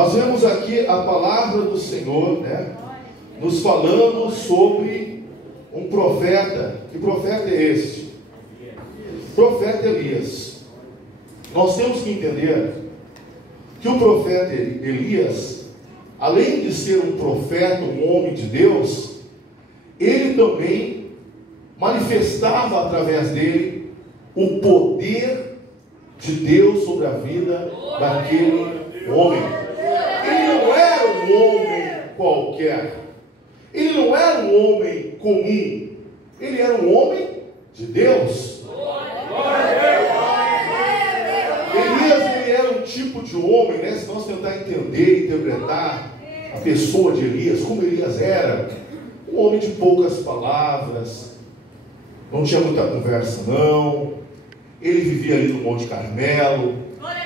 Nós vemos aqui a palavra do Senhor, né, nos falando sobre um profeta. Que profeta é esse? Profeta Elias. Nós temos que entender que o profeta Elias, além de ser um profeta, um homem de Deus, ele também manifestava através dele o poder de Deus sobre a vida daquele homem. Ele não era um homem qualquer, ele não era um homem comum, ele era um homem de Deus. Elias, ele era um tipo de homem, né? Se nós tentar entender, interpretar a pessoa de Elias, como Elias era, um homem de poucas palavras, não tinha muita conversa não, ele vivia ali no Monte Carmelo,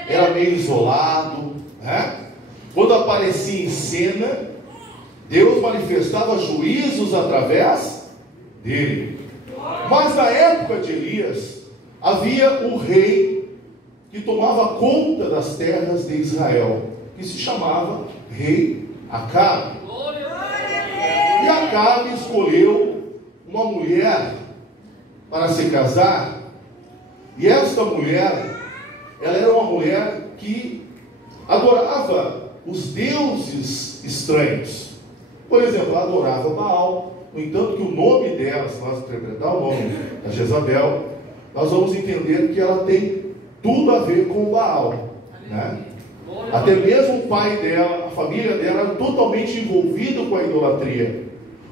era meio isolado, né? Quando aparecia em cena, Deus manifestava juízos através dele. Mas na época de Elias, havia um rei que tomava conta das terras de Israel, que se chamava rei Acabe. E Acabe escolheu uma mulher para se casar, e esta mulher, ela era uma mulher que adorava os deuses estranhos. Por exemplo, ela adorava Baal. No entanto, que o nome dela, se nós interpretar o nome da Jezabel, nós vamos entender que ela tem tudo a ver com Baal, né? Até mesmo o pai dela, a família dela, era totalmente envolvido com a idolatria,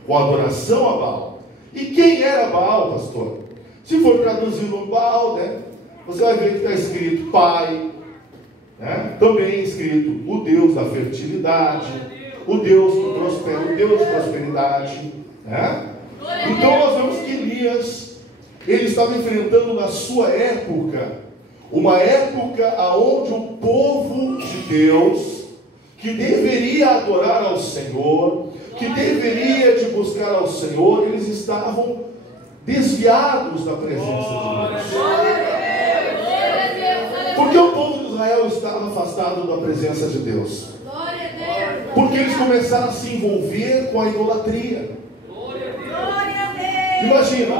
com a adoração a Baal. E quem era Baal, pastor? Se for traduzir no Baal, né, você vai ver que está escrito pai, né? Também escrito o Deus da fertilidade, o Deus que prospera, o Deus de prosperidade, né? Então nós vemos que Elias, ele estava enfrentando na sua época, uma época onde o povo de Deus, que deveria adorar ao Senhor, que deveria de buscar ao Senhor, eles estavam desviados da presença de Deus. Porque o povo de Israel estava afastado da presença de Deus. Porque eles começaram a se envolver com a idolatria. Imagina,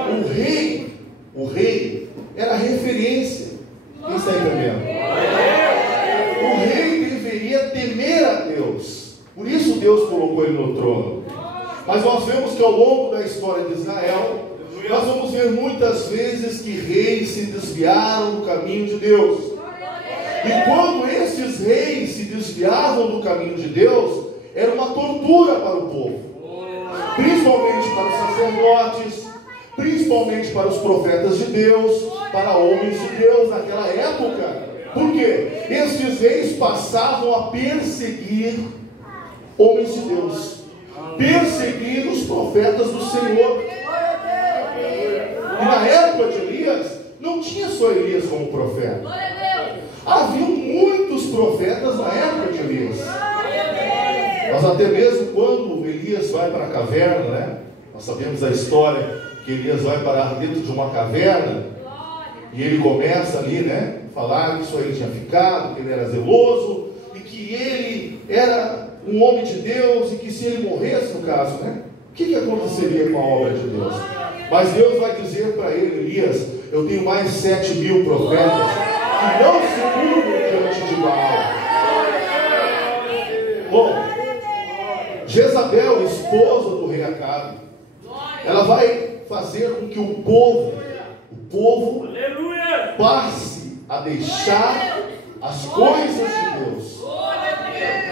o rei era referência. Quem está entendendo? O rei deveria temer a Deus. Por isso Deus colocou ele no trono. Mas nós vemos que ao longo da história de Israel, nós vamos ver muitas vezes que reis se desviaram do caminho de Deus. E quando esses reis se desviavam do caminho de Deus, era uma tortura para o povo, principalmente para os sacerdotes, principalmente para os profetas de Deus, para homens de Deus naquela época. Por quê? Esses reis passavam a perseguir homens de Deus, perseguir os profetas do Senhor. E na época de Elias, não tinha só Elias como profeta. Havia muitos profetas na época de Elias. Mas até mesmo quando Elias vai para a caverna, né? Nós sabemos a história que Elias vai parar dentro de uma caverna e ele começa ali, né? Falar que só ele tinha ficado, que ele era zeloso e que ele era um homem de Deus e que se ele morresse, no caso, né? O que aconteceria com a obra de Deus? Mas Deus vai dizer para ele, Elias, eu tenho mais 7.000 profetas que não se curvam diante de Baal. Bom, Jezabel, esposa do rei Acabe, ela vai fazer com que o povo passe a deixar as coisas de Deus.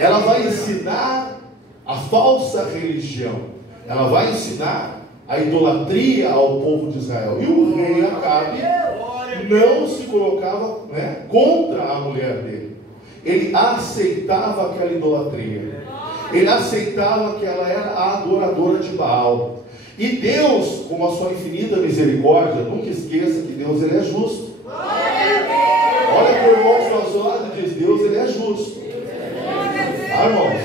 Ela vai ensinar a falsa religião. Ela vai ensinar a idolatria ao povo de Israel. E o rei Acabe não se colocava, né, contra a mulher dele. Ele aceitava aquela idolatria. Ele aceitava que ela era a adoradora de Baal. E Deus, com a sua infinita misericórdia, nunca esqueça que Deus, ele é justo. Olha para o irmão que está ao seu lado e diz, Deus, ele é justo. Ah, irmãos,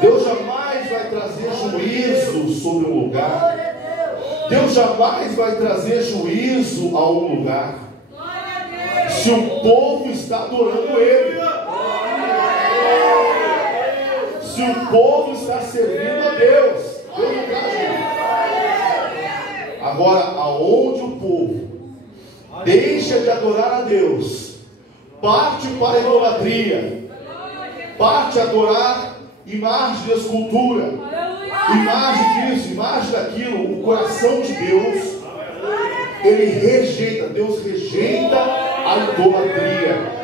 Deus jamais vai trazer juízo sobre um lugar. Deus jamais vai trazer juízo a um lugar se o povo está adorando Ele. se o povo está servindo a Deus. Deus não está, gente. Agora, aonde o povo deixa de adorar a Deus, parte para a idolatria, parte a adorar imagem de escultura, imagem disso, imagem daquilo, o coração de Deus, ele rejeita, Deus rejeita a idolatria.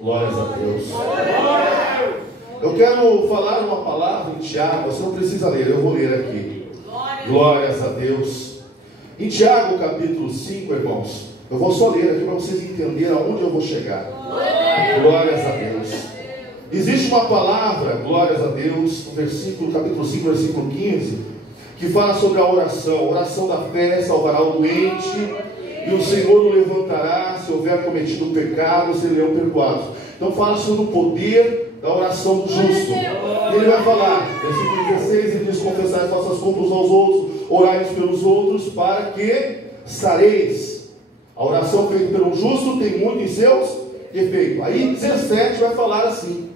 Glórias a Deus. Eu quero falar uma palavra em Tiago, você não precisa ler, eu vou ler aqui. Glórias a Deus. Em Tiago capítulo 5, irmãos, eu vou só ler aqui para vocês entenderem aonde eu vou chegar. Glórias a Deus. Existe uma palavra, glórias a Deus, no versículo, capítulo 5, versículo 15, que fala sobre a oração da fé salvará o doente, e o Senhor o levantará se houver cometido pecado, serão perdoados. Então fala sobre o poder da oração do justo. E ele vai falar, versículo 16, ele diz: confessai vossas culpas aos outros, orai pelos outros, para que sareis. A oração feita pelo justo tem muito em seus efeitos. Aí 17 vai falar assim: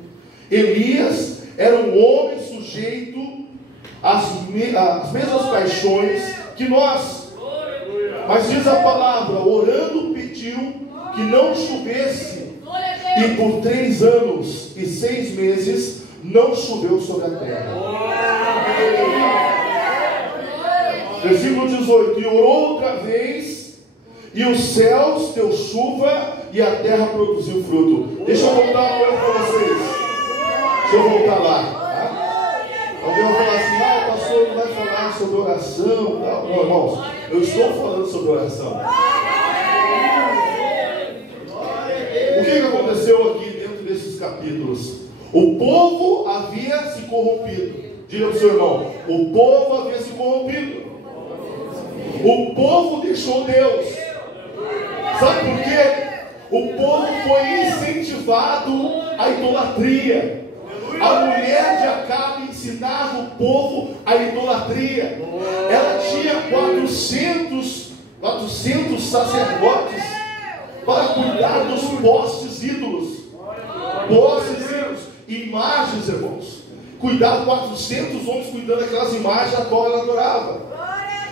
Elias era um homem sujeito às mesmas paixões que nós, mas diz a palavra, orando pediu que não chovesse, e por 3 anos e 6 meses não choveu sobre a terra. Versículo 18: e orou outra vez, e os céus deu chuva, e a terra produziu fruto. Deixa eu voltar agora para vocês. Deixa eu voltar lá. Tá? Alguém vai falar assim: o pastor não vai falar sobre oração. Tá? Não, irmãos, eu estou falando sobre oração. O que aconteceu aqui dentro desses capítulos? O povo havia se corrompido. Diga para o seu irmão: o povo havia se corrompido. O povo deixou Deus. Sabe por quê? O povo foi incentivado à idolatria. A mulher de Acabe ensinava o povo à idolatria. Ela tinha 400 sacerdotes para cuidar dos postes ídolos. Postes ídolos, imagens, irmãos. Cuidar 400 homens cuidando daquelas imagens a qual ela adorava.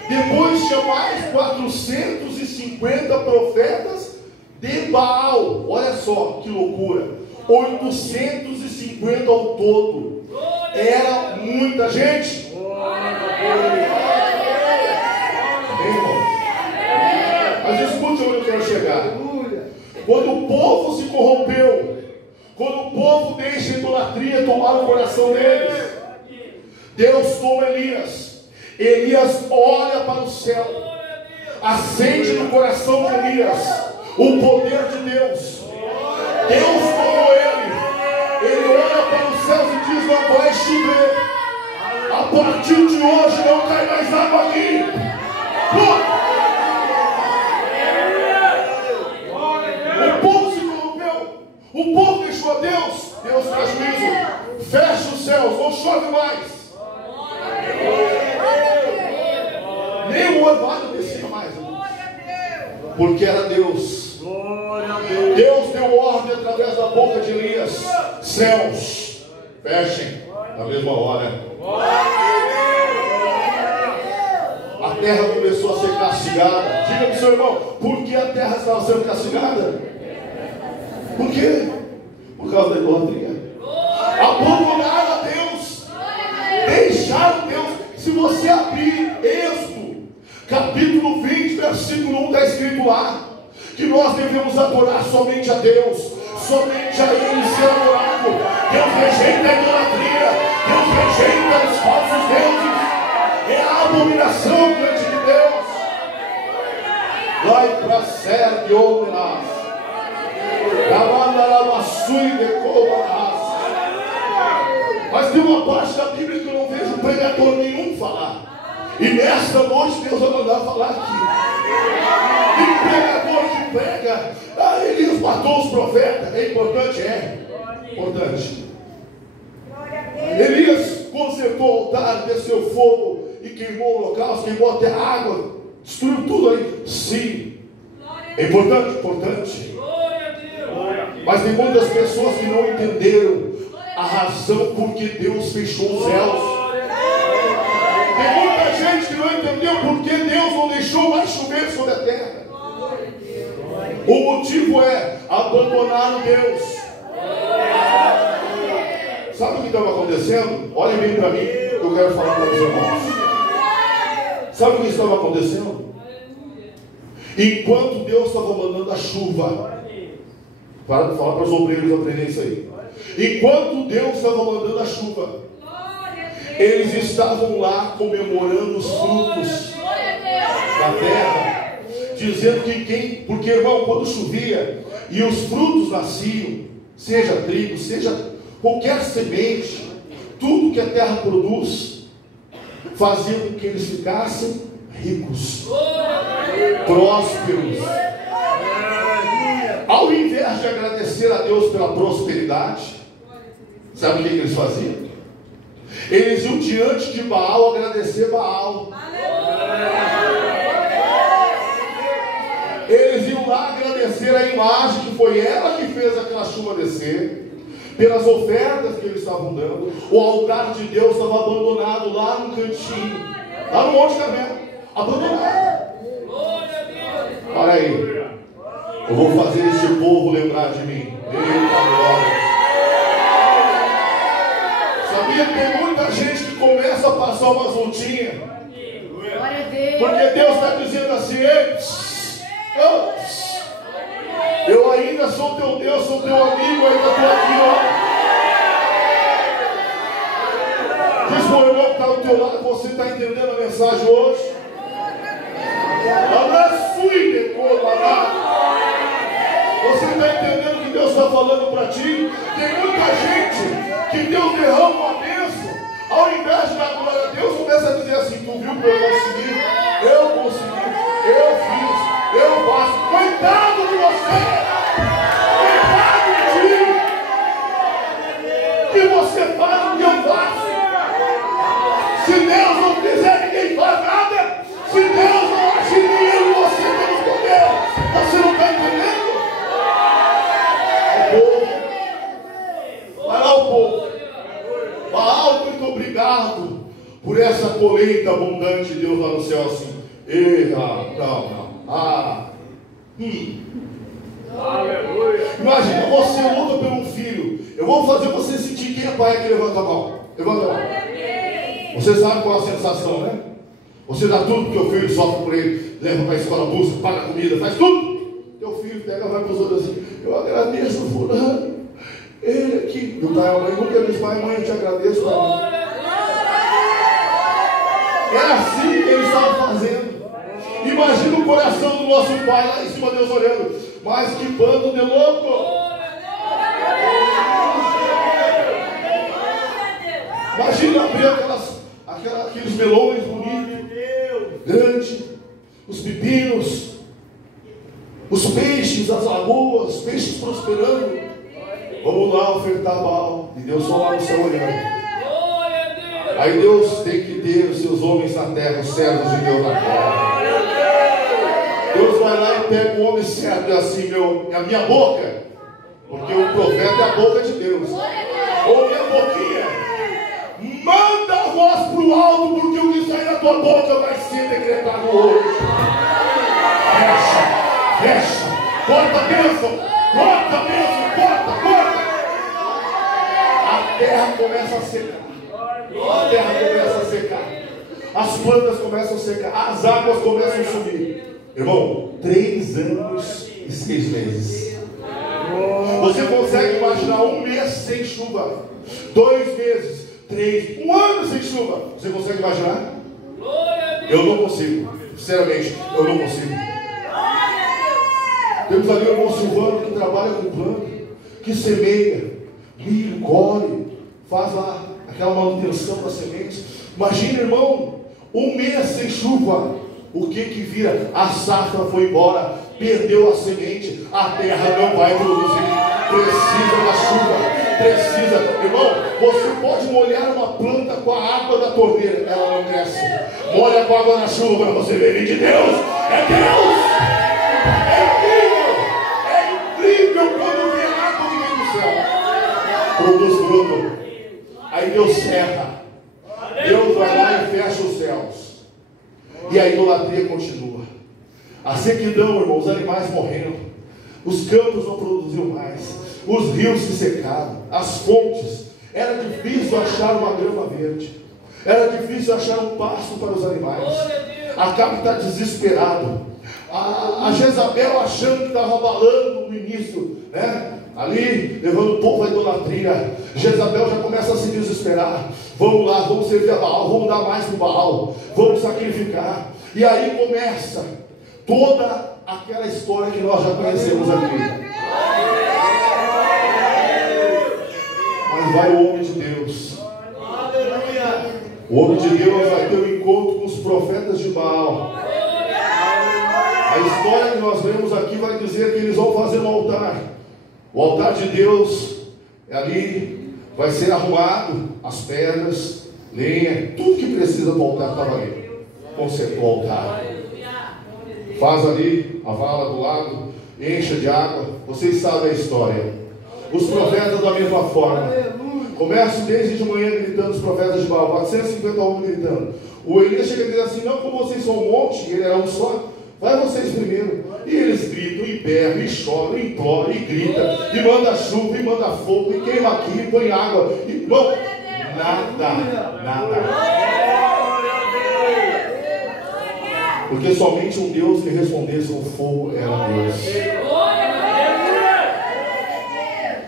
Depois tinha mais 450 profetas de Baal. Olha só que loucura. 850 ao todo. Era muita gente. Amém, irmão? Mas escute onde eu quero chegar. Quando o povo se corrompeu, quando o povo deixa a idolatria tomar o coração deles, Deus toma Elias. Elias olha para o céu, acende no coração de Elias o poder de Deus. Deus tomou ele olha para os céus e diz: não vai chover, a partir de hoje não cai mais água aqui. O povo se corrompeu, o povo deixou a Deus. Deus traz juízo, fecha os céus, não chove mais. Nem o orvalho descia mais, porque era Deus. Deus deu ordem através da boca de Elias: céus, fechem na mesma hora. A terra começou a ser castigada. Diga para o seu irmão: por que a terra estava sendo castigada? Por quê? Por causa da idolatria. Abandonaram a Deus, deixaram Deus. Se você abrir Êxodo capítulo 20, versículo 1, está escrito lá que nós devemos adorar somente a Deus, somente a Ele ser adorado. Deus rejeita a idolatria, Deus rejeita os falsos deuses, é a abominação diante de Deus. Vai para ser de homenas, mas tem uma parte da Bíblia que eu não vejo pregador nenhum falar. E nesta noite Deus vai mandar falar aqui. E pregador que prega: Elias matou os profetas. É importante? É importante. Elias consertou o altar, desceu fogo e queimou o holocausto, queimou até a água, destruiu tudo aí. Sim, é importante, importante. Mas tem muitas pessoas que não entenderam razão porque Deus fechou os céus. Tem muita gente que não entendeu porque Deus não deixou mais chover sobre a terra. O motivo é abandonar Deus. Sabe o que estava acontecendo? Olhem bem para mim, que eu quero falar para os irmãos. Sabe o que estava acontecendo? Enquanto Deus estava mandando a chuva, para falar para os obreiros aprenderem isso aí. Enquanto Deus estava mandando a chuva, eles estavam lá comemorando os frutos da terra, dizendo que porque irmão, quando chovia e os frutos nasciam, seja trigo, seja qualquer semente, tudo que a terra produz, fazia com que eles ficassem ricos, prósperos. Ao invés de agradecer a Deus pela prosperidade, sabe o que eles faziam? Eles iam diante de Baal agradecer Baal. Eles iam lá agradecer a imagem que foi ela que fez aquela chuva descer, pelas ofertas que eles estavam dando. O altar de Deus estava abandonado lá no cantinho, lá no Monte Carmelo, abandonado. Olha aí, eu vou fazer esse povo lembrar de mim. Eita glória! Sabia que tem muita gente que começa a passar umas lutinhas, porque Deus está dizendo assim: ei, eu ainda sou teu Deus, sou teu amigo, ainda estou aqui, ó. Diz para o irmão que está ao teu lado: você está entendendo a mensagem hoje? Você está entendendo o que Deus está falando para ti? Tem muita gente que Deus derrama uma bênção, ao invés de dar glória a Deus, começa a dizer assim: tu viu que eu consegui, eu fiz, eu faço. Coitado de você, coitado de ti, que você faz o que eu faço. Se Deus não fizer, ninguém faz nada. Se Deus não agir, nem eu e você temos poder. Você não está entendendo? O povo, vai lá o povo. Baal, muito obrigado por essa colheita abundante de Deus lá no céu, assim. Imagina, você luta por um filho. Eu vou fazer você sentir. Quem é pai que levanta a mão? Levanta a mão. Você sabe qual é a sensação, né? Você dá tudo que o filho sofre por ele, leva para a escola, busca, paga comida, faz tudo. Teu filho pega, vai para os outros assim: eu agradeço o fulano, ele aqui. E o pai e a mãe nunca diz: pai e mãe, eu te agradeço, pai. É assim que eles estavam fazendo. Imagina o coração do nosso pai lá em cima, Deus olhando: mas que bando de louco! Imagina abrir aqueles melões bonitos, grandes, os pepinos, os peixes, as lagoas, os peixes prosperando. Vamos lá ofertar Baal. E Deus só lá no céu olhando. Aí Deus tem que ter os seus homens na terra, os servos de Deus na terra. Deus vai lá e pega o homem certo e assim: a minha boca, porque o profeta é a boca de Deus. Ou minha boquinha, manda a voz para o alto, porque o que sai da tua boca vai ser decretado hoje. Fecha, corta a bênção, corta. A terra começa a secar. A terra começa a secar. As plantas começam a secar. As águas começam a subir. Irmão, 3 anos e 6 meses. Você consegue imaginar 1 mês sem chuva, 2 meses, 3, 1 ano sem chuva? Você consegue imaginar? Eu não consigo. Sinceramente, eu não consigo. Temos ali o irmão Silvano que trabalha com planta, que semeia, milho, colhe, faz lá aquela manutenção das sementes. Imagina, irmão, 1 mês sem chuva. O que vira? A safra foi embora, perdeu a semente, a terra não vai produzir. Precisa da chuva, precisa. Irmão, você pode molhar uma planta com a água da torneira, ela não cresce. Molha com a água da chuva para você ver. De Deus, é Deus. É incrível quando vem a água que vem do céu. produz fruto. Aí Deus cerra. Deus vai lá e fecha os céus. E a idolatria continua. A sequidão, irmãos, os animais morrendo. Os campos não produziam mais. Os rios se secaram. As fontes. Era difícil achar uma grama verde. Era difícil achar um pasto para os animais. Acabe está desesperado. A Jezabel achando que estava abalando no início, né? Ali, levando o povo à idolatria. Jezabel já começa a se desesperar. Vamos lá, vamos servir a Baal, vamos dar mais para o Baal, vamos sacrificar. E aí começa toda aquela história que nós já conhecemos aqui. Mas vai o homem de Deus. O homem de Deus vai ter um encontro com os profetas de Baal. A história que nós vemos aqui vai dizer que eles vão fazer um altar. O altar de Deus ali vai ser arrumado, as pedras, lenha, tudo que precisa para o altar estava ali. Consertou o altar. Faz ali a vala do lado, encha de água. Vocês sabem a história. Os profetas da mesma forma. Começam desde de manhã gritando os profetas de Baal, 450 homens gritando. O Elias chega e diz assim: não, como vocês são um monte, ele era um só, vai vocês primeiro. E eles gritam, e berram, e choram, e imploram, e gritam, e manda chuva, e manda fogo, e queima aqui, e põe água, e não, nada. Porque somente um Deus que respondesse com fogo era Deus.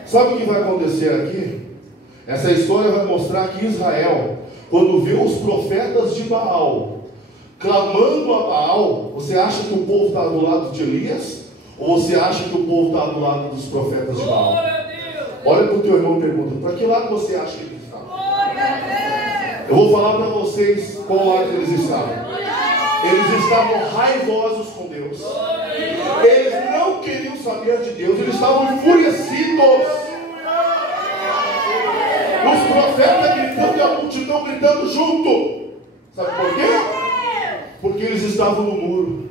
Sabe o que vai acontecer aqui? Essa história vai mostrar que Israel, quando vê os profetas de Baal clamando a Baal, você acha que o povo está do lado de Elias? Ou você acha que o povo está do lado dos profetas de Baal? Olha para o teu irmão e pergunta: para que lado você acha que ele está? Eu vou falar para vocês qual lado eles estavam. Eles estavam raivosos com Deus. Eles não queriam saber de Deus. Eles estavam enfurecidos. Os profetas gritando e a multidão gritando junto. Sabe por quê? Porque eles estavam no muro.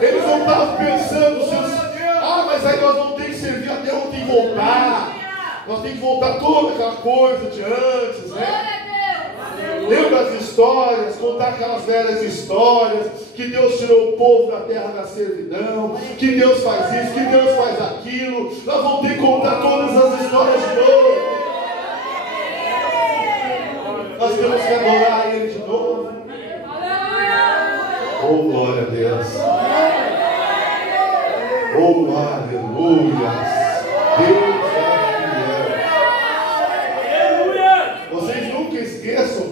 Eles não estavam pensando, mas aí nós vamos ter que servir a Deus, vamos ter que voltar. Nós temos que voltar toda aquela coisa de antes, né? Lembra as histórias, contar aquelas velhas histórias, que Deus tirou o povo da terra da servidão, que Deus faz isso, que Deus faz aquilo. Nós vamos ter que contar todas as histórias de novo. Nós temos que adorar Ele de novo. Oh, glória a Deus. Oh, aleluia. Deus é fiel. Vocês nunca esqueçam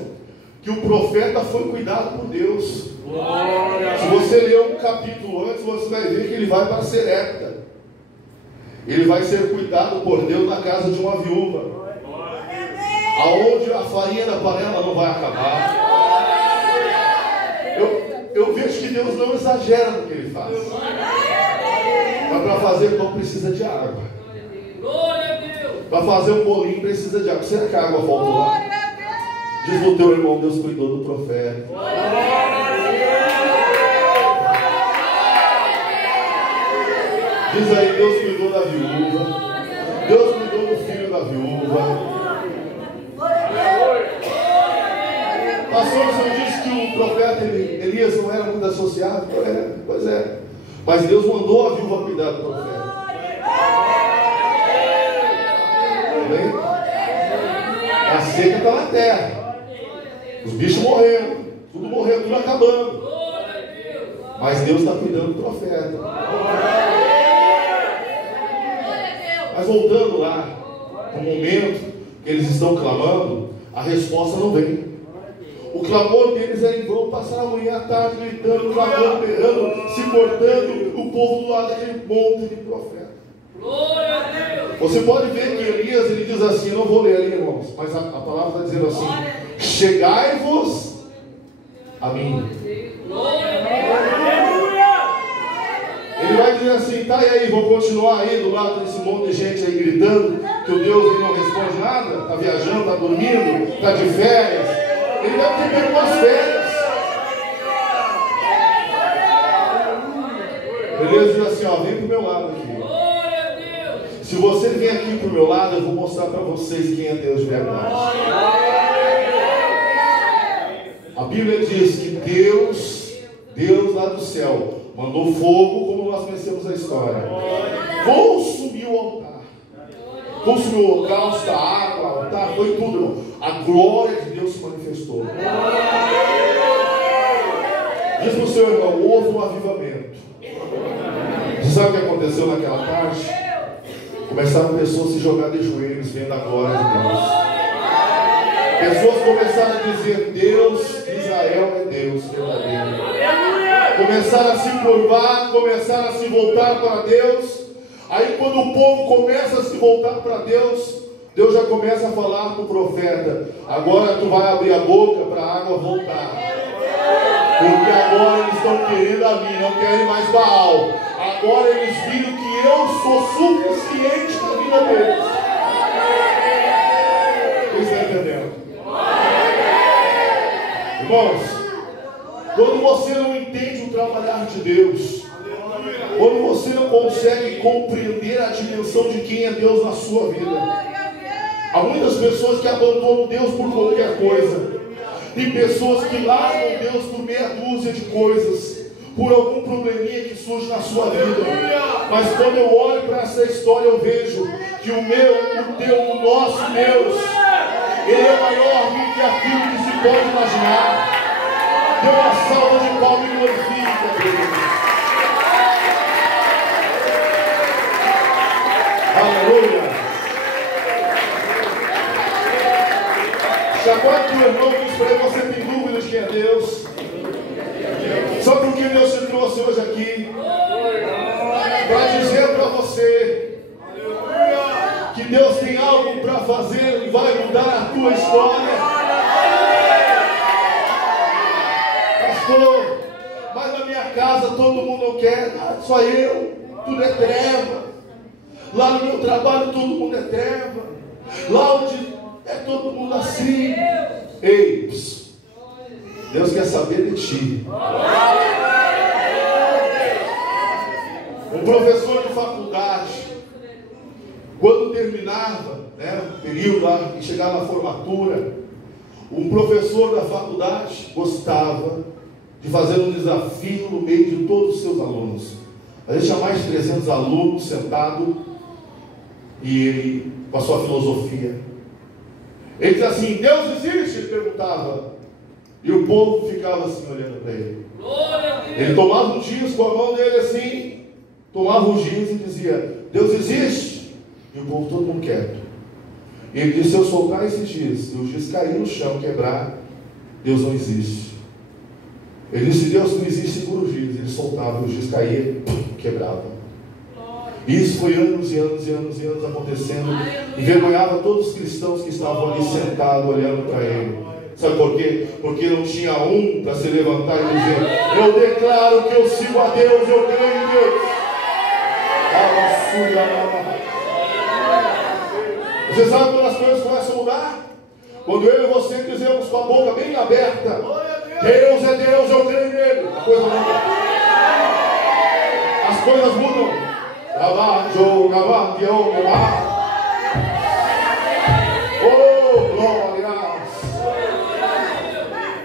que o profeta foi cuidado por Deus. Se você ler um capítulo antes, você vai ver que ele vai para Serepta. Ele vai ser cuidado por Deus na casa de uma viúva, aonde a farinha da panela não vai acabar. Eu vejo que Deus não exagera no que Ele faz. Mas para fazer pão precisa de água. Para fazer um bolinho precisa de água. Será que a água falta lá? Diz o teu irmão: Deus cuidou do profeta. Diz aí: Deus cuidou da viúva. Deus cuidou do filho da viúva. Pastor, o senhor disse que o profeta Elias não era muito associado? Pois é. Mas Deus mandou a viúva cuidar do profeta. Amém? A seca está na terra. Os bichos morreram. Tudo morreu, tudo acabando. Mas Deus está cuidando do profeta. Mas voltando lá, no momento que eles estão clamando, a resposta não vem. O clamor deles é em vão. Passar a manhã à tarde gritando, clamando, berrando, se cortando, o povo do lado daquele monte de profeta. Glória a Deus. Você pode ver que Elias, ele diz assim, eu não vou ler ali, irmãos, mas a palavra está dizendo assim: chegai-vos a mim. Ele vai dizer assim: tá, e aí, vou continuar aí do lado desse monte de gente aí gritando que o Deus aí não responde nada? Está viajando, está dormindo, está de férias. Ele deve ter pego umas férias. Elias diz assim: ó, vem pro meu lado aqui. Se você vem aqui para o meu lado, eu vou mostrar para vocês quem é Deus de verdade. A Bíblia diz que Deus lá do céu, mandou fogo, como nós conhecemos a história. Consumiu o altar. Consumiu o holocausto, a água, o altar, foi tudo, irmão. A glória de Deus se manifestou. Diz para o seu irmão, houve um avivamento. Você sabe o que aconteceu naquela tarde? Começaram pessoas a se jogar de joelhos, vendo a glória de Deus. Pessoas começaram a dizer, Deus de Israel é Deus verdadeiro. Começaram a se curvar, começaram a se voltar para Deus. Aí quando o povo começa a se voltar para Deus, Deus já começa a falar para o profeta, agora tu vai abrir a boca para a água voltar. Porque agora eles estão querendo a mim, não querem mais Baal. Agora eles viram que eu sou suficiente na vida deles. Vocês estão entendendo? Irmãos, quando você não entende o trabalhar de Deus, quando você não consegue compreender a dimensão de quem é Deus na sua vida, há muitas pessoas que abandonam Deus por qualquer coisa. Tem pessoas que largam Deus por meia dúzia de coisas, por algum probleminha que surge na sua vida. Mas quando eu olho para essa história, eu vejo que o meu, o teu, o nosso Deus, Ele é maior do que aquilo que se pode imaginar. Dê uma salva de palmas e glorifica, Deus. Aleluia. Chacoalhe o irmão, diz para ele, você tem dúvidas de quem é Deus? Só porque Deus te trouxe hoje aqui para dizer para você que Deus tem algo para fazer e vai mudar a tua história. Pastor, mas na minha casa todo mundo não quer, só eu, tudo é treva. Lá no meu trabalho todo mundo é treva. Lá onde é todo mundo assim. Ei, Deus quer saber de ti. Um professor de faculdade, quando terminava, o período lá e chegava na formatura, um professor da faculdade gostava de fazer um desafio no meio de todos os seus alunos. A gente tinha mais de 300 alunos sentados e ele, com a sua filosofia, ele dizia assim, Deus existe? Ele perguntava. E o povo ficava assim olhando para ele. Ele tomava um giz com a mão dele assim, tomava um giz e dizia, Deus existe? E o povo todo mundo quieto. E ele disse, se eu soltar esse giz, e o giz cair no chão, quebrar, Deus não existe. Ele disse, Deus não existe, segura o giz. Ele soltava, o giz caía, quebrava. Isso foi anos e anos e anos e anos acontecendo. Envergonhava todos os cristãos que estavam ali sentados olhando para ele. Sabe por quê? Porque não tinha um para se levantar e dizer, eu declaro que eu sigo a Deus, eu creio em Deus. Você sabe quando as coisas começam a mudar? Quando eu e você dizemos com a boca bem aberta, Deus é Deus, eu creio nele. A coisa muda. As coisas mudam. Oh, glória!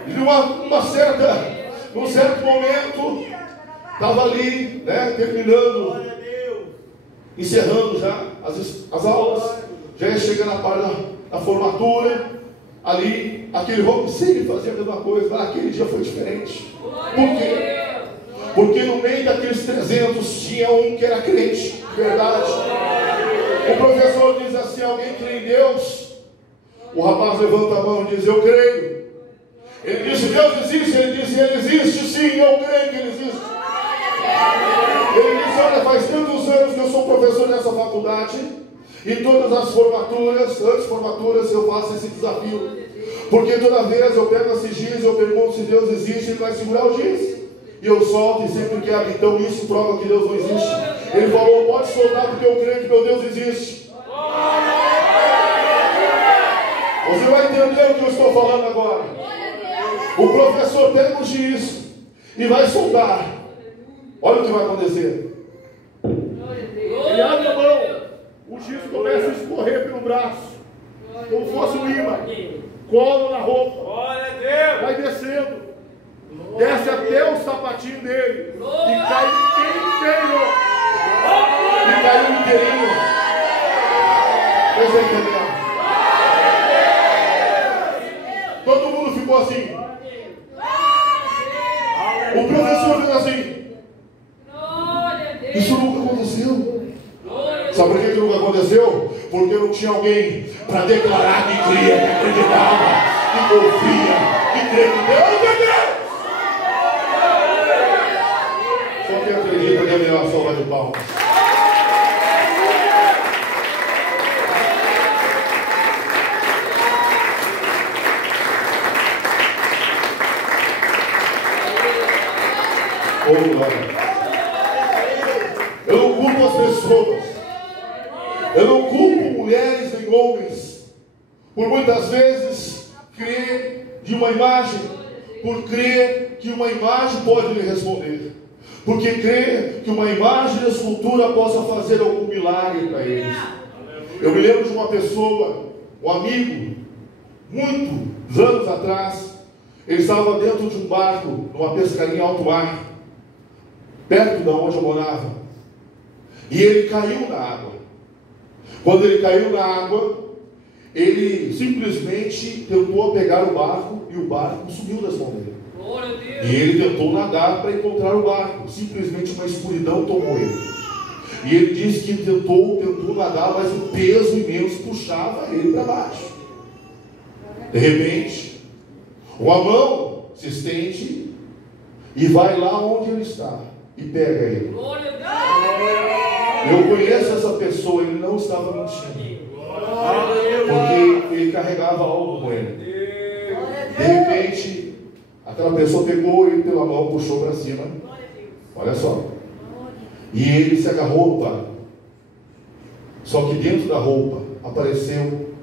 E num certo momento, estava ali, terminando, encerrando já as aulas, já ia chegando a parte da formatura, ali, aquele homem sempre fazia a mesma coisa, mas aquele dia foi diferente. Por quê? Porque no meio daqueles 300 tinha um que era crente, de verdade. O professor diz assim, alguém crê em Deus? O rapaz levanta a mão e diz, eu creio. Ele disse, Deus existe? Ele disse, ele existe sim, eu creio que ele existe. Ele disse, olha, faz tantos anos que eu sou professor nessa faculdade, e todas as formaturas, antes formaturas, eu faço esse desafio. Porque toda vez eu pego esse giz e eu pergunto se Deus existe, ele vai segurar o giz. E eu solto e sempre quebro. Então isso prova que Deus não existe. Ele falou, pode soltar porque eu creio que meu Deus existe. Você vai entender o que eu estou falando agora. O professor pega o giz e vai soltar. Olha o que vai acontecer. Ele abre a mão, o braço, como fosse um imã, cola na roupa, Glória a Deus. vai descendo, desce até o sapatinho dele e cai inteiro. E caiu inteirinho. Você entendeu? Todo mundo ficou assim. O professor fez assim. Isso nunca aconteceu. Sabe por que nunca aconteceu? Porque não tinha alguém para declarar que cria, que acreditava, que confia, que crê em Deus é Deus. Só quem acredita que é melhor salva de palmas. Oh, glória. Eu não culpo as pessoas. Eu não culpo mulheres nem homens por muitas vezes crer de uma imagem, por crer que uma imagem pode lhe responder, porque crer que uma imagem de escultura possa fazer algum milagre para eles. Eu me lembro de uma pessoa, um amigo, muitos anos atrás. Ele estava dentro de um barco, numa pescaria em alto mar, perto de onde eu morava, e ele caiu na água. Quando ele caiu na água, ele simplesmente tentou pegar o barco, e o barco sumiu das mãos dele. E ele tentou nadar para encontrar o barco. Simplesmente uma escuridão tomou ele. E ele disse que tentou nadar, mas o peso imenso puxava ele para baixo. De repente, uma mão se estende e vai lá onde ele está e pega ele. Eu conheço essa pessoa, ele não estava mentindo, porque ele carregava algo com ele. De repente, aquela pessoa pegou ele pela mão, puxou para cima. Olha só. E ele se agarrou no barco. Só que dentro da roupa apareceu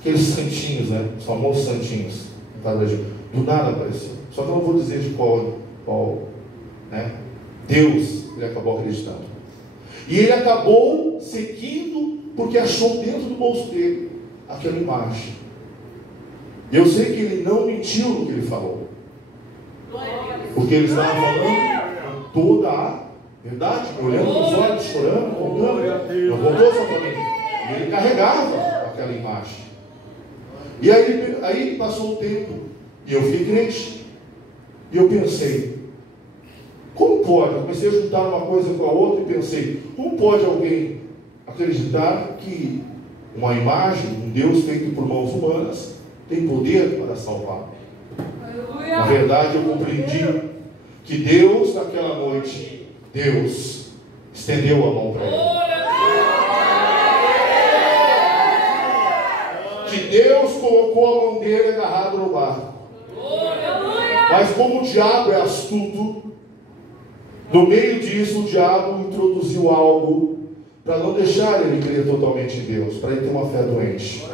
aqueles santinhos, né? Os famosos santinhos. Do nada apareceu. Só que eu não vou dizer de qual, né? Deus, ele acabou acreditando. E ele acabou seguindo, porque achou dentro do bolso dele aquela imagem. Eu sei que ele não mentiu no que ele falou, porque ele estava falando com toda a verdade, olhando nos olhos, chorando, contando. Não contou só para mim. E ele carregava aquela imagem. E aí passou o tempo, e eu fiquei crente. E eu pensei, como pode? Eu comecei a juntar uma coisa com a outra e pensei, como pode alguém acreditar que uma imagem, um Deus feito por mãos humanas, tem poder para salvar? Na verdade, eu compreendi que Deus, naquela noite, Deus estendeu a mão para ele. Que Deus colocou a mão dele agarrado no barco. Mas como o diabo é astuto, no meio disso o diabo introduziu algo para não deixar ele crer totalmente em Deus, para ele ter uma fé doente.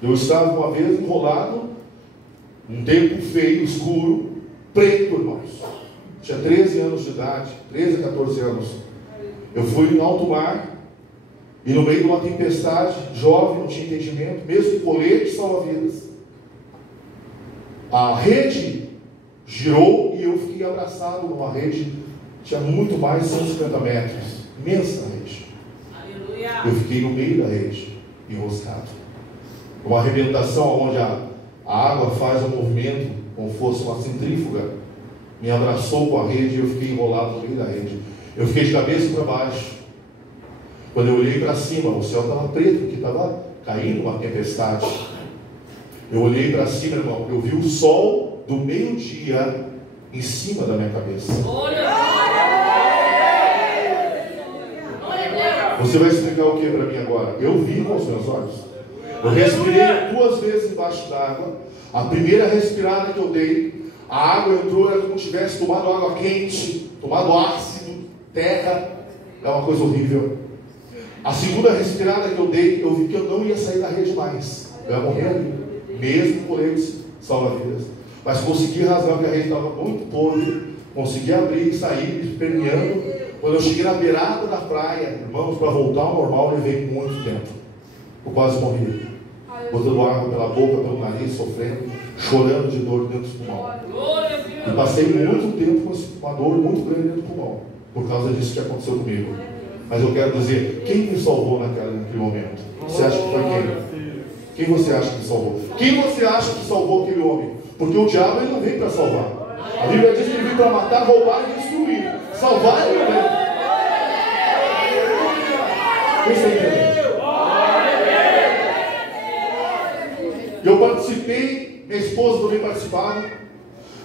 Eu estava uma vez enrolado, um tempo feio, escuro, preto, irmãos. Tinha 13 anos de idade, 13 a 14 anos. Eu fui em alto mar, e no meio de uma tempestade, jovem, não tinha entendimento, mesmo com colete salva-vidas. A rede girou e eu fiquei abraçado numa rede, tinha muito mais de 150 metros, imensa rede. Eu fiquei no meio da rede, enroscado. Uma arrebentação onde a água faz um movimento, como fosse uma centrífuga, me abraçou com a rede e eu fiquei enrolado no meio da rede. Eu fiquei de cabeça para baixo. Quando eu olhei para cima, o céu estava preto, porque estava caindo uma tempestade. Eu olhei para cima, irmão, eu vi o sol do meio-dia em cima da minha cabeça. Você vai explicar o que para mim agora? Eu vi com os meus olhos. Eu respirei 2 vezes embaixo d'água. A primeira respirada que eu dei, a água entrou, era como se tivesse tomado água quente, tomado ácido, terra. É uma coisa horrível. A segunda respirada que eu dei, eu vi que eu não ia sair da rede mais. Eu ia morrer ali, mesmo com eles salva-vidas. Mas consegui rasgar, porque a rede estava muito podre. Consegui abrir e sair, esperneando. Quando eu cheguei na beirada da praia, irmãos, para voltar ao normal, levei muito tempo. Eu quase morri. Botando água pela boca, pelo nariz, sofrendo, chorando de dor dentro do pulmão. E passei muito tempo com uma dor muito grande dentro do pulmão, por causa disso que aconteceu comigo. Mas eu quero dizer, quem me salvou naquele momento? Você acha que foi quem? Quem você acha que salvou? Quem você acha que salvou aquele homem? Porque o diabo ele não veio para salvar. A Bíblia diz que ele veio para matar, roubar e destruir. Salvar ele não veio. Quem você entendeu? Eu participei, minha esposa também participava,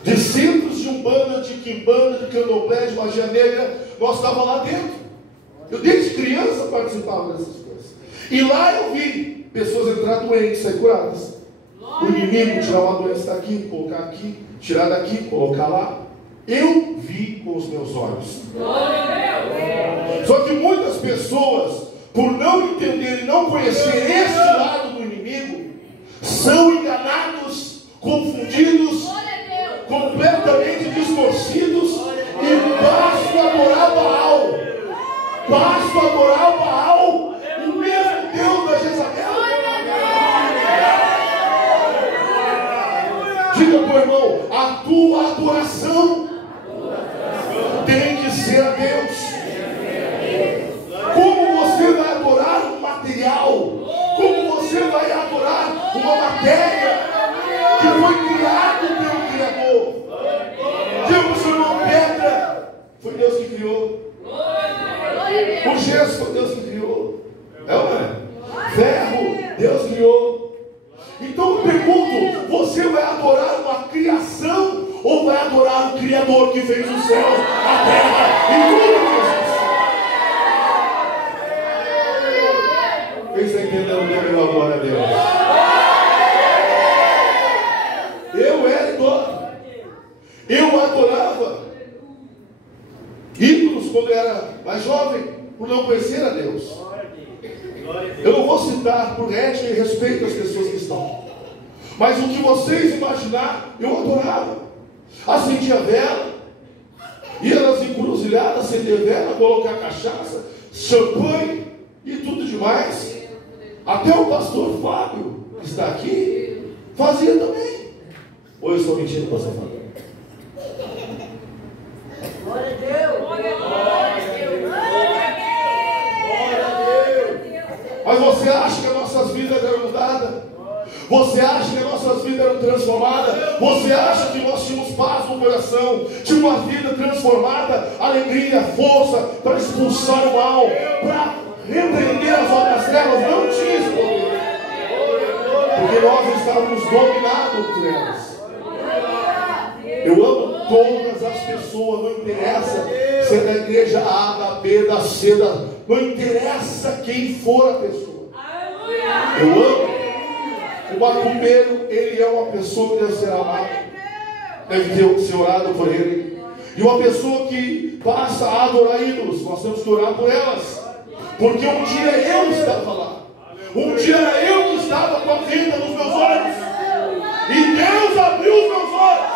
de centros de umbanda, de quimbanda, de candomblé, de magia negra. Nós estávamos lá dentro. Eu desde criança participava dessas coisas. E lá eu vi pessoas entrar doentes, sair curadas. O inimigo tirar uma doença daqui, colocar aqui, tirar daqui, colocar lá. Eu vi com os meus olhos. Só que muitas pessoas, por não entender e não conhecer este lado do inimigo, são enganados, confundidos, completamente distorcidos e passam a adorar Baal. Passam a adorar Baal, o mesmo Deus da Jezabel. Diga para o irmão, a tua adoração tem que ser a Deus. Como você vai adorar um material? Como você vai adorar uma matéria que foi criada pelo Criador? Diga para o seu irmão, pedra foi Deus que criou. O gesso foi Deus que criou. É ou não é? Ferro, Deus criou. Então eu pergunto, você vai adorar uma criação ou vai adorar o Criador que fez os céus, a terra e tudo, Jesus? Quem está entendendo bem, meu glória a Deus? Eu era idólatra. Eu adorava ídolos quando eu era mais jovem, por não conhecer a Deus. Eu não vou citar por ética e respeito às pessoas que estão, mas o que vocês imaginar, eu adorava. Acendia vela, ia nas encruzilhadas, acender vela, colocar cachaça, champanhe e tudo demais. Até o pastor Fábio, que está aqui, fazia também. Ou eu estou mentindo, pastor Fábio? Glória a Deus! Glória a Deus! Mas você acha que as nossas vidas eram mudadas? Você acha que as nossas vidas eram transformadas? Você acha que nós tínhamos paz no coração? Tinha uma vida transformada, alegria, força para expulsar o mal, para repreender as obras trevas? Não tinha isso. Porque nós estávamos dominados por elas. Eu amo todas as pessoas, não interessa se é da igreja A, da B, da C, não interessa quem for a pessoa. Eu amo. O macumbeiro, ele é uma pessoa que deve ser amada, deve ser orado por ele. E uma pessoa que passa a adorar ídolos, nós temos que orar por elas, porque um dia eu estava lá, um dia era eu que estava com a vida nos meus olhos, e Deus abriu os meus olhos.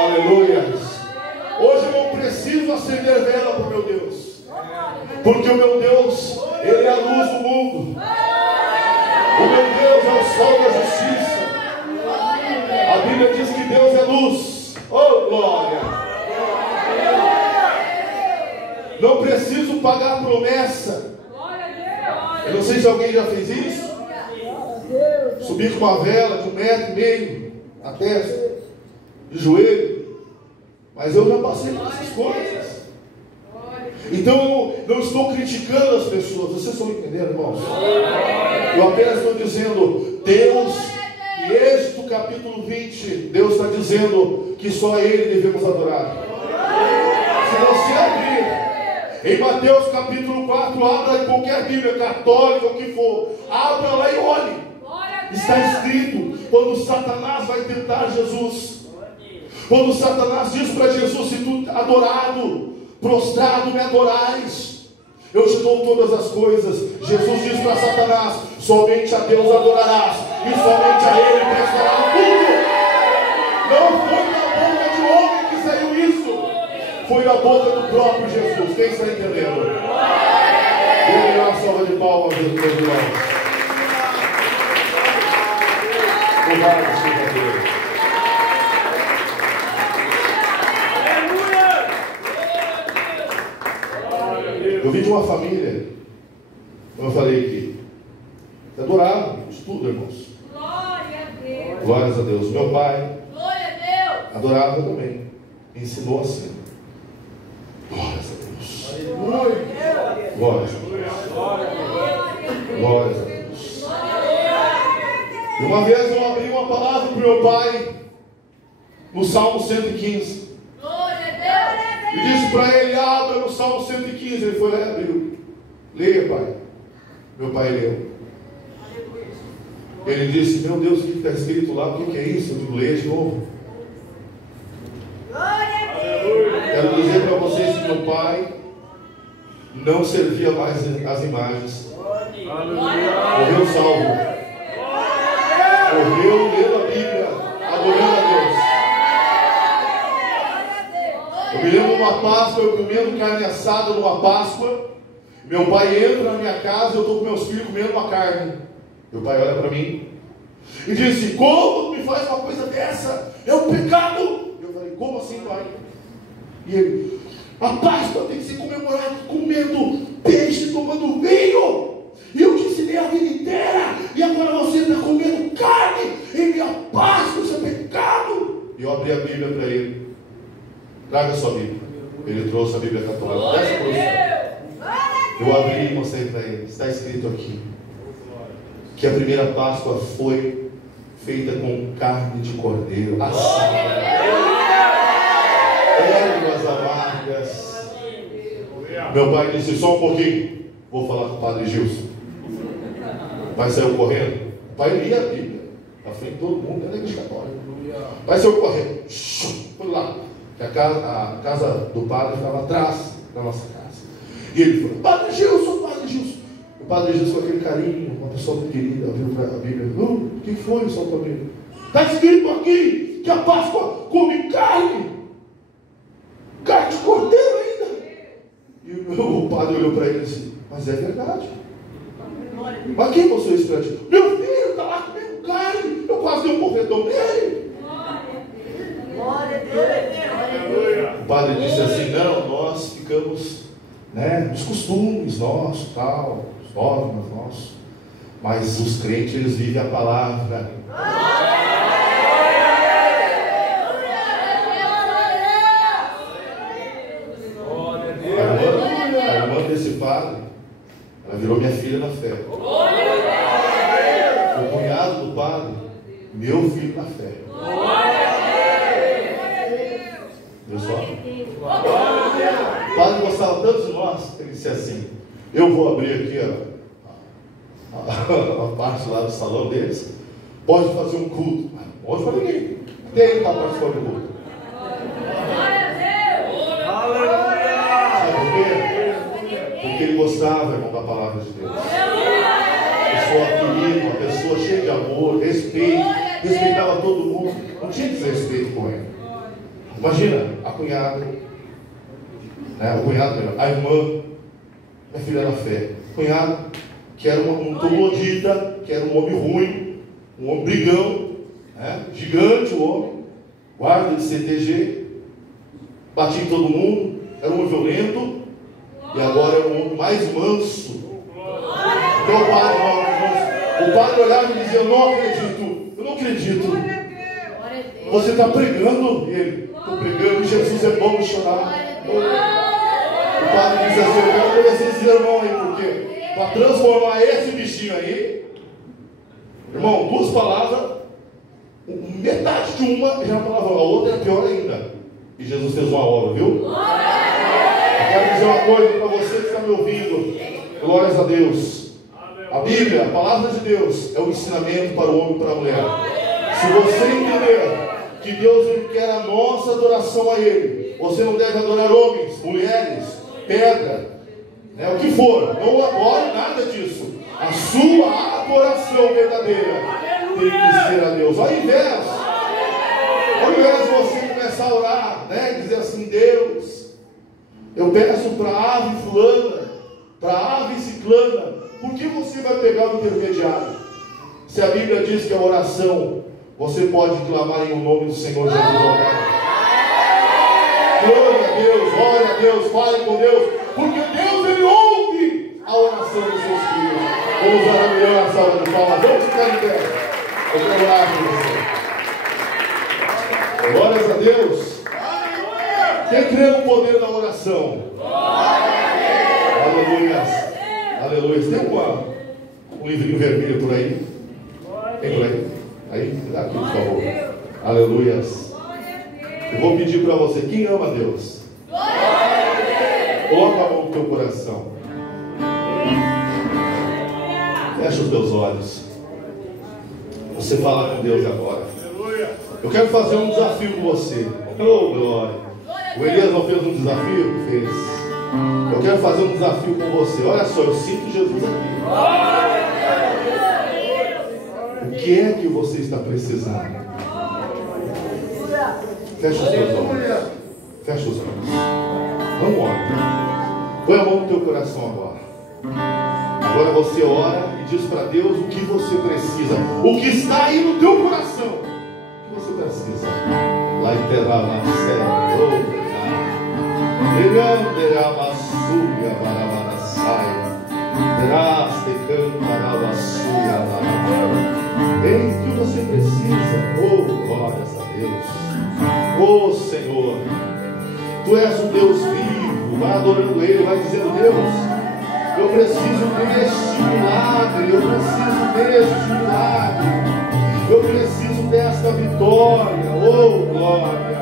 Aleluia. Hoje eu não preciso acender vela para o meu Deus, porque o meu Deus, Ele é a luz do mundo. O meu Deus é o sol da justiça. A Bíblia diz que Deus é luz. Oh, glória! Não preciso pagar promessa. Eu não sei se alguém já fez isso. Subir com uma vela de 1,5 metro na testa, de joelho. Mas eu já passei por essas coisas. Então eu não estou criticando as pessoas. Vocês estão entendendo, irmãos? Eu apenas estou dizendo, Deus, em Êxodo capítulo 20, Deus está dizendo que só a Ele devemos adorar. Se você abrir em Mateus capítulo 4, abra em qualquer Bíblia católica, o que for, abra lá e olhe. Está escrito, quando Satanás vai tentar Jesus, quando Satanás diz para Jesus, se tu adorado, prostrado me adorais, eu te dou todas as coisas. Jesus diz para Satanás, somente a Deus adorarás, e somente a Ele prestará tudo. Não foi da boca de homem que saiu ouvir a boca do próprio Jesus. Quem está entendendo? Dê uma salva de palmas, meus irmãos. Obrigado, Senhor Deus. Eu vim de uma família, como eu falei aqui, que adorava isso tudo, irmãos. Glória a Deus. Glórias a Deus. Meu pai Glória a Deus. adorava também. Me ensinou assim. Glórias a Deus. Glórias a Deus. Glórias a Deus. E uma vez eu abri uma palavra para o meu pai no Salmo 115. Glória a Deus. E disse para ele, abra no Salmo 115. Ele foi lá e abriu. Leia, pai. Meu pai leu. Ele disse, meu Deus, o que está escrito lá? O que é isso? Eu digo, leia de novo. Glória a Deus. Quero dizer para vocês que meu pai não servia mais as imagens. Morreu salvo. Morreu lendo a Bíblia, adorando a Deus. Eu me lembro de uma Páscoa, eu comendo carne assada numa Páscoa. Meu pai entra na minha casa e eu estou com meus filhos comendo uma carne. Meu pai olha para mim e disse, como me faz uma coisa dessa? É um pecado. Eu falei, como assim, pai? E ele, a Páscoa tem que ser comemorada comendo peixe, tomando vinho. E eu te ensinei a vida inteira. E agora você está comendo carne. E minha Páscoa, isso é pecado. E eu abri a Bíblia para ele. Traga a sua Bíblia. Ele trouxe a Bíblia católica. Dessa posição. Eu abri e mostrei para ele. Está escrito aqui que a primeira Páscoa foi feita com carne de cordeiro assada, ervas amargas. Meu pai disse, só um pouquinho, vou falar com o padre Gilson. O pai saiu correndo. O pai lia a Bíblia na frente de todo mundo, era igreja católica. O pai saiu correndo, foi lá, que a casa do padre ficava atrás da nossa casa. E ele falou, padre Gilson, padre Gilson. O padre Gilson, com aquele carinho, uma pessoa muito querida, abriu para a Bíblia. O que foi, São Paulo? Está escrito aqui que a Páscoa come carne. Carne de cordeiro ainda. E o padre olhou para ele e disse, mas é verdade. Mas quem mostrou isso para ti? Meu filho está lá comendo carne. Eu quase dei um porretão nele. Glória a Deus. O padre disse assim, não, nós ficamos, nos costumes nossos, tal, os dogmas nossos. Mas os crentes, eles vivem a palavra. A irmã desse padre, ela virou minha filha na fé. O cunhado do padre, meu filho na fé. Viu só? O padre gostava tanto de nós, ele disse assim, eu vou abrir aqui a parte lá do salão deles, pode fazer um culto. Pode fazer ninguém. Até ele está participando do culto. Sabe por quê? Porque ele gostava, irmão, da palavra de Deus. Pessoa querida, uma pessoa cheia de amor, respeito, respeitava todo mundo, não tinha desrespeito com ele. Imagina, a cunhada, a irmã, minha filha na fé, cunhado, que era um troglodita, que era um homem ruim, um homem brigão, gigante o homem, guarda de CTG, batia em todo mundo, era um homem violento, e agora é um homem mais manso. Então o padre olhava e dizia, eu não acredito. Você está pregando? E ele, estou pregando, Jesus é bom de chorar. O padre diz assim, eu quero conhecer esse irmão aí, porque para transformar esse bichinho aí, irmão, duas palavras, metade de uma já é uma palavra, a outra é pior ainda. E Jesus fez uma obra, viu? Eu quero dizer uma coisa para você que está me ouvindo. Glórias a Deus. A Bíblia, a palavra de Deus, é o ensinamento para o homem e para a mulher. Se você entender que Deus quer a nossa adoração a Ele, você não deve adorar homens, mulheres, pedra, o que for. Não adore nada disso. A sua adoração verdadeira tem que ser a Deus. Ao invés de você começar a orar, dizer assim, Deus, Eu peço para a ave fulana, para a ave ciclana. Por que você vai pegar o intermediário? Se a Bíblia diz que a oração, você pode clamar em o nome do Senhor Jesus ao Pai. Glória a Deus, glória a Deus, fale com Deus, porque Deus, Ele ouve a oração dos seus filhos. Vamos dar a melhor salva de palmas. Vamos ficar em pé. Eu quero orar por você. Glórias a Deus. Quem crê no poder da oração? Aleluia. Aleluia. Tem um livrinho vermelho por aí? Tem por aí? Aí, dá aqui, por favor. Aleluia. Eu vou pedir para você, quem ama Deus? Coloca a mão no teu coração. Fecha os teus olhos. Você fala com Deus agora. Eu quero fazer um desafio com você. Oh, glória. O Elias não fez um desafio? Fez. Eu quero fazer um desafio com você. Olha só, eu sinto Jesus aqui. O que é que você está precisando? Fecha os teus olhos. Fecha os olhos. Vamos orar. Põe a mão no teu coração agora. Agora você ora e diz para Deus o que você precisa. O que está aí no teu coração. O que você precisa. Lá em terra, na serra. Ei, o que você precisa? Oh, glórias a Deus. Oh, Senhor, Tu és um Deus vivo. Vai adorando Ele, vai dizendo: Deus, eu preciso deste milagre, eu preciso deste milagre, eu preciso desta vitória. Oh, glória.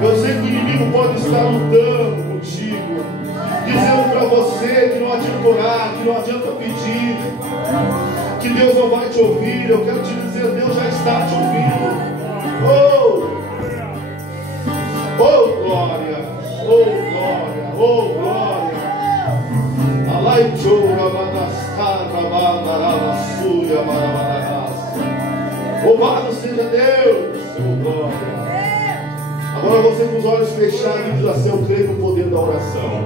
Eu sei que o inimigo pode estar lutando contigo, dizendo para você que não adianta orar, que não adianta pedir, que Deus não vai te ouvir. Eu quero te dizer, Deus já está te ouvindo. Oh! Oh, glória! Oh, glória! Oh, glória! Louvado seja Deus! Oh, glória! Agora você com os olhos fechados diz assim: eu creio no poder da oração.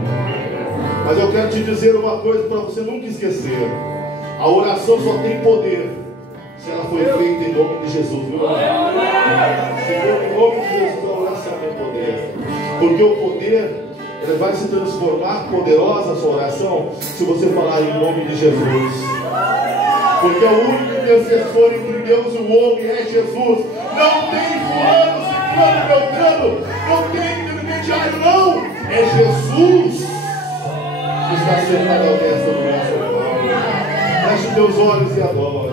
Mas eu quero te dizer uma coisa para você nunca esquecer: a oração só tem poder se ela foi feita em nome de Jesus, viu? Se for em nome de Jesus, a oração tem poder. Porque o poder, ele vai se transformar poderosa a sua oração se você falar em nome de Jesus. Porque o único intercessor entre Deus e o homem é Jesus. Não tem fulano, ciclano, beltrano, não tem intermediário, não. É Jesus que está sentado ao destra do nosso Pai. Feche teus olhos e adora.